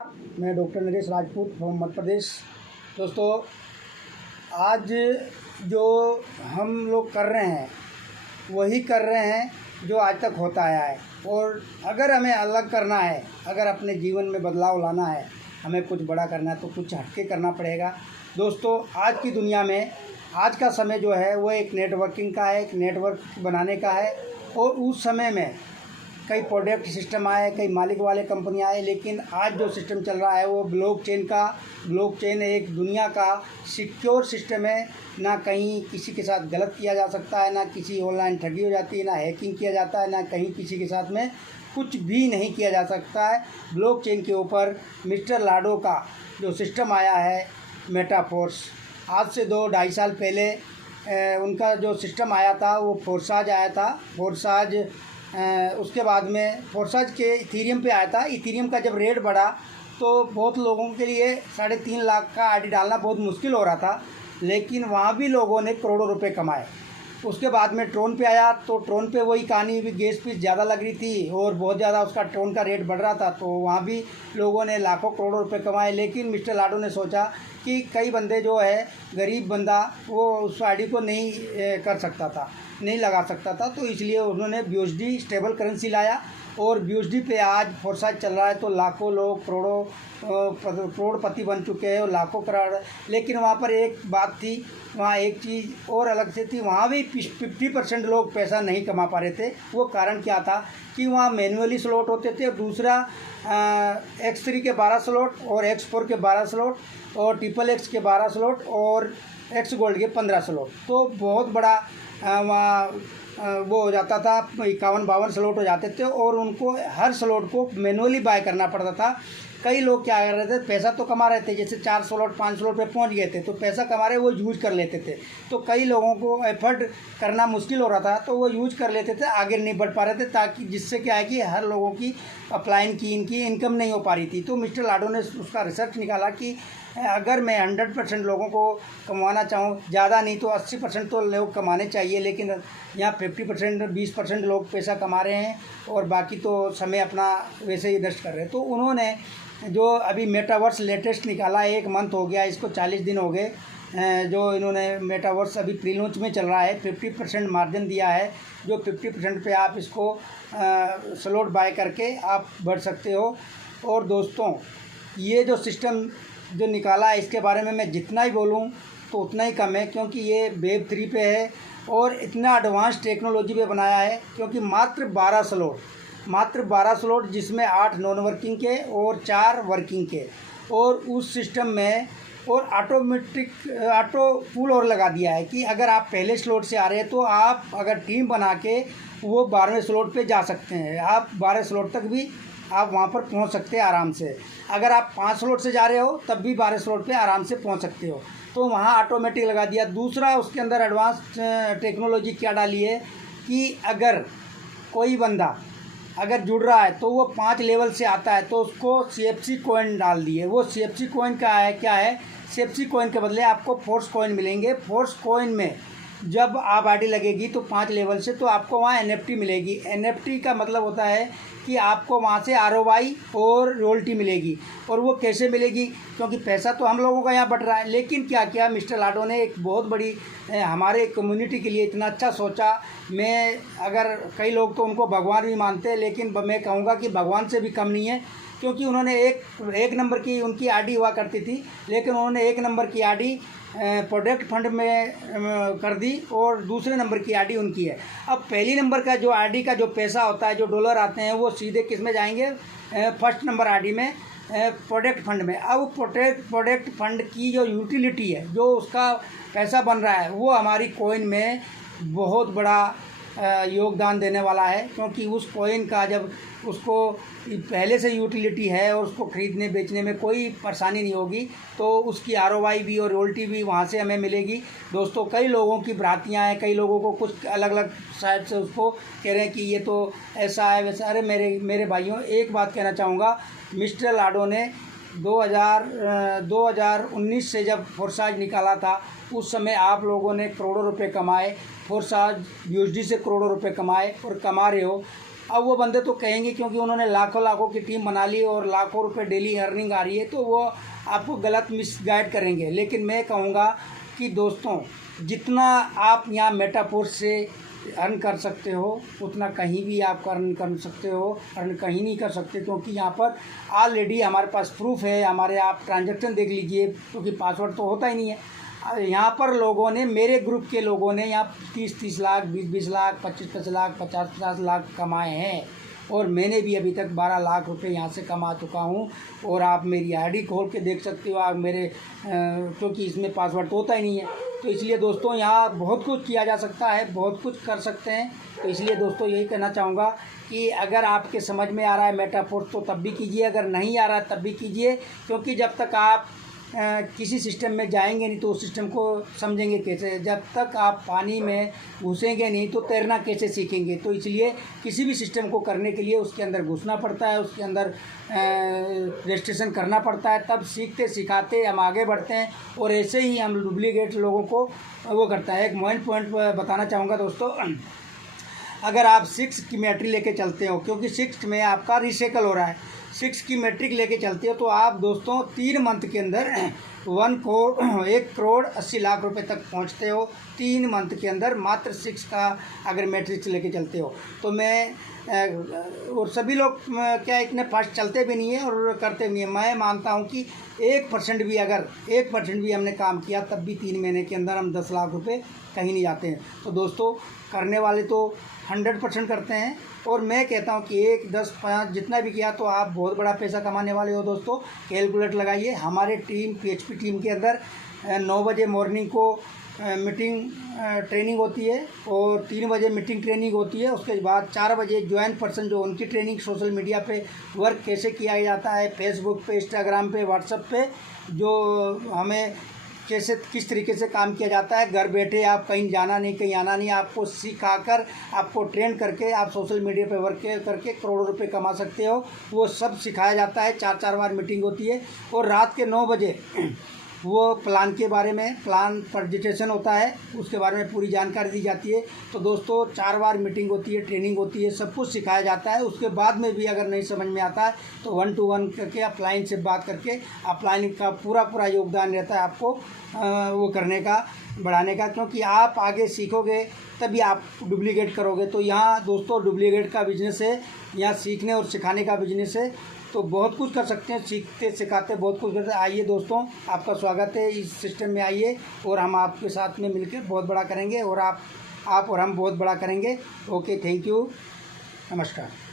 मैं doctor Naresh Rajput from Madhya Pradesh. दोस्तों, आज जो हम लोग कर रहे हैं वही कर रहे हैं जो आज तक होता आया है। और अगर हमें अलग करना है, अगर अपने जीवन में बदलाव लाना है, हमें कुछ बड़ा करना है तो कुछ हटके करना पड़ेगा। दोस्तों, आज की दुनिया में आज का समय जो है वो एक नेटवर्किंग का है, एक नेटवर्क बनाने का है। और उस समय में कई प्रोडक्ट सिस्टम आए, कई मालिक वाले कंपनियाँ आए, लेकिन आज जो सिस्टम चल रहा है वो ब्लॉकचेन का। ब्लॉकचेन एक दुनिया का सिक्योर सिस्टम है। ना कहीं किसी के साथ गलत किया जा सकता है, ना किसी ऑनलाइन ठगी हो जाती है, ना हैकिंग किया जाता है, ना कहीं किसी के साथ में कुछ भी नहीं किया जा सकता है। ब्लॉकचेन के ऊपर मिस्टर लाडो का जो सिस्टम आया है मेटाफोर्स, आज से 2-2.5 साल पहले उनका जो सिस्टम आया था वो फोर्साज आया था। फोर्साज उसके बाद में फोर्साज के इथीरियम पे आया था। इथीरियम का जब रेट बढ़ा तो बहुत लोगों के लिए 3.5 लाख का आईडी डालना बहुत मुश्किल हो रहा था, लेकिन वहाँ भी लोगों ने करोड़ों रुपए कमाए। उसके बाद में ट्रोन पे आया तो ट्रोन पे वही कहानी, भी गैस फीस ज़्यादा लग रही थी और बहुत ज़्यादा उसका ट्रोन का रेट बढ़ रहा था, तो वहाँ भी लोगों ने लाखों करोड़ों रुपए कमाए। लेकिन मिस्टर लाडो ने सोचा कि कई बंदे जो है, गरीब बंदा वो उस आईडी को नहीं कर सकता था, नहीं लगा सकता था, तो इसलिए उन्होंने BUSD स्टेबल करेंसी लाया। और BUSD पे आज फोर्साज चल रहा है तो लाखों लोग करोड़पति बन चुके हैं और लाखों करोड़। लेकिन वहाँ पर एक बात थी, वहाँ एक चीज़ और अलग से थी, वहाँ भी 50% लोग पैसा नहीं कमा पा रहे थे। वो कारण क्या था कि वहाँ मैनुअली स्लॉट होते थे। और दूसरा X3 के 12 स्लॉट और X4 के 12 स्लॉट और XXX के 12 स्लॉट और X गोल्ड के 15 स्लॉट, तो बहुत बड़ा वहाँ वो हो जाता था, 51-52 स्लॉट हो जाते थे और उनको हर स्लॉट को मैनुअली बाय करना पड़ता था। कई लोग क्या कर रहे थे, पैसा तो कमा रहे थे, जैसे 4 स्लॉट 5 स्लॉट पे पहुंच गए थे तो पैसा कमा रहे, वो यूज कर लेते थे। तो कई लोगों को एफर्ट करना मुश्किल हो रहा था तो वो यूज कर लेते थे, आगे नहीं बढ़ पा रहे थे, ताकि जिससे क्या है कि हर लोगों की अपलाइन की इनकी इनकम नहीं हो पा रही थी। तो मिस्टर लाडो ने उसका रिसर्च निकाला कि अगर मैं 100% लोगों को कमाना चाहूँ, ज़्यादा नहीं तो 80% तो लोग कमाने चाहिए, लेकिन यहाँ 50% 20% लोग पैसा कमा रहे हैं और बाकी तो समय अपना वैसे ही नष्ट कर रहे हैं। तो उन्होंने जो अभी मेटावर्स लेटेस्ट निकाला, 1 मंथ हो गया इसको, 40 दिन हो गए जो इन्होंने मेटावर्स अभी प्री लॉन्च में चल रहा है। 50% मार्जिन दिया है, जो 50% पे आप इसको स्लॉट बाय करके आप बढ़ सकते हो। और दोस्तों, ये जो सिस्टम जो निकाला है इसके बारे में मैं जितना ही बोलूँ तो उतना ही कम है, क्योंकि ये वेब 3 पे है और इतना एडवांस टेक्नोलॉजी पे बनाया है। क्योंकि मात्र 12 स्लॉट जिसमें 8 नॉन वर्किंग के और 4 वर्किंग के, और उस सिस्टम में और ऑटो पूल और लगा दिया है कि अगर आप पहले स्लॉट से आ रहे हैं तो आप अगर टीम बना के वो 12वें स्लॉट पे जा सकते हैं। आप 12 स्लॉट तक भी आप वहाँ पर पहुँच सकते हैं आराम से। अगर आप 5 स्लॉट से जा रहे हो तब भी 12 स्लॉट पे आराम से पहुँच सकते हो। तो वहाँ ऑटोमेटिक लगा दिया। दूसरा, उसके अंदर एडवांस टेक्नोलॉजी क्या डाली है कि अगर कोई बंदा अगर जुड़ रहा है तो वो 5 लेवल से आता है तो उसको CFC कॉइन डाल दिए। वो CFC कॉइन क्या है CFC कॉइन के बदले आपको फोर्स कॉइन मिलेंगे। फोर्स कॉइन में जब आप आईडी लगेगी तो 5 लेवल से तो आपको वहाँ NFT मिलेगी। NFT का मतलब होता है कि आपको वहाँ से ROI और रॉयल्टी मिलेगी। और वो कैसे मिलेगी, क्योंकि पैसा तो हम लोगों का यहाँ बट रहा है, लेकिन क्या किया मिस्टर लाडो ने, एक बहुत बड़ी हमारे कम्युनिटी के लिए इतना अच्छा सोचा। मैं अगर कई लोग तो उनको भगवान भी मानते हैं, लेकिन मैं कहूँगा कि भगवान से भी कम नहीं है, क्योंकि उन्होंने एक नंबर की उनकी आईडी हुआ करती थी, लेकिन उन्होंने 1 नंबर की आईडी प्रोडक्ट फंड में कर दी और दूसरे नंबर की आईडी उनकी है। अब पहली नंबर का जो आईडी का जो पैसा होता है, जो डॉलर आते हैं, वो सीधे किस में जाएंगे, फर्स्ट नंबर आईडी में, प्रोडक्ट फंड में। अब प्रोडक्ट फंड की जो यूटिलिटी है, जो उसका पैसा बन रहा है, वो हमारी कॉइन में बहुत बड़ा योगदान देने वाला है। क्योंकि उस कॉइन का जब उसको पहले से यूटिलिटी है और उसको ख़रीदने बेचने में कोई परेशानी नहीं होगी, तो उसकी ROI भी और रॉयल्टी भी वहाँ से हमें मिलेगी। दोस्तों, कई लोगों की भ्रांतियाँ हैं, कई लोगों को कुछ अलग अलग साइड से उसको कह रहे हैं कि ये तो ऐसा है वैसा। अरे मेरे भाइयों, एक बात कहना चाहूँगा, मिस्टर लाडो ने 2019 से जब फोर्साज निकाला था, उस समय आप लोगों ने करोड़ों रुपए कमाए। फोर्साज BUSD से करोड़ों रुपए कमाए और कमा रहे हो। अब वो बंदे तो कहेंगे क्योंकि उन्होंने लाखों लाखों की टीम बना ली और लाखों रुपए डेली अर्निंग आ रही है, तो वो आपको गलत मिसगाइड करेंगे। लेकिन मैं कहूँगा कि दोस्तों, जितना आप यहाँ मेटाफोर्स से अर्न कर सकते हो उतना कहीं भी आप अर्न कर सकते हो, अर्न कहीं नहीं कर सकते, क्योंकि यहाँ पर ऑलरेडी हमारे पास प्रूफ है। हमारे आप ट्रांजैक्शन देख लीजिए, क्योंकि पासवर्ड तो होता ही नहीं है। यहाँ पर लोगों ने, मेरे ग्रुप के लोगों ने यहाँ 30-30 लाख, 20-20 लाख, 25-25 लाख, 50-50 लाख कमाए हैं, और मैंने भी अभी तक 12 लाख रुपए यहाँ से कमा चुका हूँ। और आप मेरी आईडी खोल के देख सकते हो, आप मेरे क्योंकि इसमें पासवर्ड तो होता ही नहीं है, तो इसलिए दोस्तों यहाँ बहुत कुछ किया जा सकता है, बहुत कुछ कर सकते हैं। तो इसलिए दोस्तों यही कहना चाहूँगा कि अगर आपके समझ में आ रहा है मेटाफोर्स तो तब भी कीजिए, अगर नहीं आ रहा है तब भी कीजिए, क्योंकि जब तक आप किसी सिस्टम में जाएंगे नहीं तो उस सिस्टम को समझेंगे कैसे। जब तक आप पानी में घुसेंगे नहीं तो तैरना कैसे सीखेंगे। तो इसलिए किसी भी सिस्टम को करने के लिए उसके अंदर घुसना पड़ता है, उसके अंदर रजिस्ट्रेशन करना पड़ता है, तब सीखते सिखाते हम आगे बढ़ते हैं। और ऐसे ही हम डुप्लीकेट लोगों को वो करता है। एक मेन पॉइंट बताना चाहूँगा दोस्तों, अगर आप 6 की मैट्रिक लेके चलते हो, क्योंकि 6 में आपका रिसाइकल हो रहा है, 6 की मैट्रिक लेके चलते हो तो आप दोस्तों 3 मंथ के अंदर 1 करोड़ 80 लाख रुपए तक पहुंचते हो 3 मंथ के अंदर, मात्र 6 का अगर मैट्रिक लेके चलते हो। तो मैं और सभी लोग क्या इतने फास्ट चलते भी नहीं है और करते भी नहीं है। मैं मानता हूं कि 1% भी, अगर 1% भी हमने काम किया तब भी 3 महीने के अंदर हम 10 लाख रुपए कहीं नहीं जाते हैं। तो दोस्तों, करने वाले तो 100% करते हैं, और मैं कहता हूं कि 1, 10, 5 जितना भी किया तो आप बहुत बड़ा पैसा कमाने वाले हो। दोस्तों कैलकुलेट लगाइए। हमारे टीम PHP टीम के अंदर 9 बजे मॉर्निंग को मीटिंग ट्रेनिंग होती है, और 3 बजे मीटिंग ट्रेनिंग होती है। उसके बाद 4 बजे ज्वाइन पर्सन, जो उनकी ट्रेनिंग सोशल मीडिया पे वर्क कैसे किया जाता है, फेसबुक पे, इंस्टाग्राम पे, व्हाट्सएप पे, जो हमें कैसे किस तरीके से काम किया जाता है। घर बैठे आप कहीं जाना नहीं, कहीं आना नहीं, आपको सिखाकर, आपको ट्रेन करके आप सोशल मीडिया पे वर्क करके करोड़ों रुपए कमा सकते हो। वो सब सिखाया जाता है। 4-4 बार मीटिंग होती है, और रात के 9 बजे वो प्लान के बारे में, प्लान प्रेजेंटेशन होता है, उसके बारे में पूरी जानकारी दी जाती है। तो दोस्तों 4 बार मीटिंग होती है, ट्रेनिंग होती है, सब कुछ सिखाया जाता है। उसके बाद में भी अगर नहीं समझ में आता है तो 1 to 1 करके अपलाइन से बात करके, अपलाइन का पूरा योगदान रहता है आपको वो करने का, बढ़ाने का, क्योंकि आप आगे सीखोगे तभी आप डुप्लीकेट करोगे। तो यहाँ दोस्तों डुप्लीकेट का बिजनेस है, यहाँ सीखने और सिखाने का बिजनेस है। तो बहुत कुछ कर सकते हैं, सीखते सिखाते बहुत कुछ करते हैं। आइए दोस्तों, आपका स्वागत है इस सिस्टम में, आइए और हम आपके साथ में मिलकर बहुत बड़ा करेंगे, और आप और हम बहुत बड़ा करेंगे। ओके, थैंक यू, नमस्कार।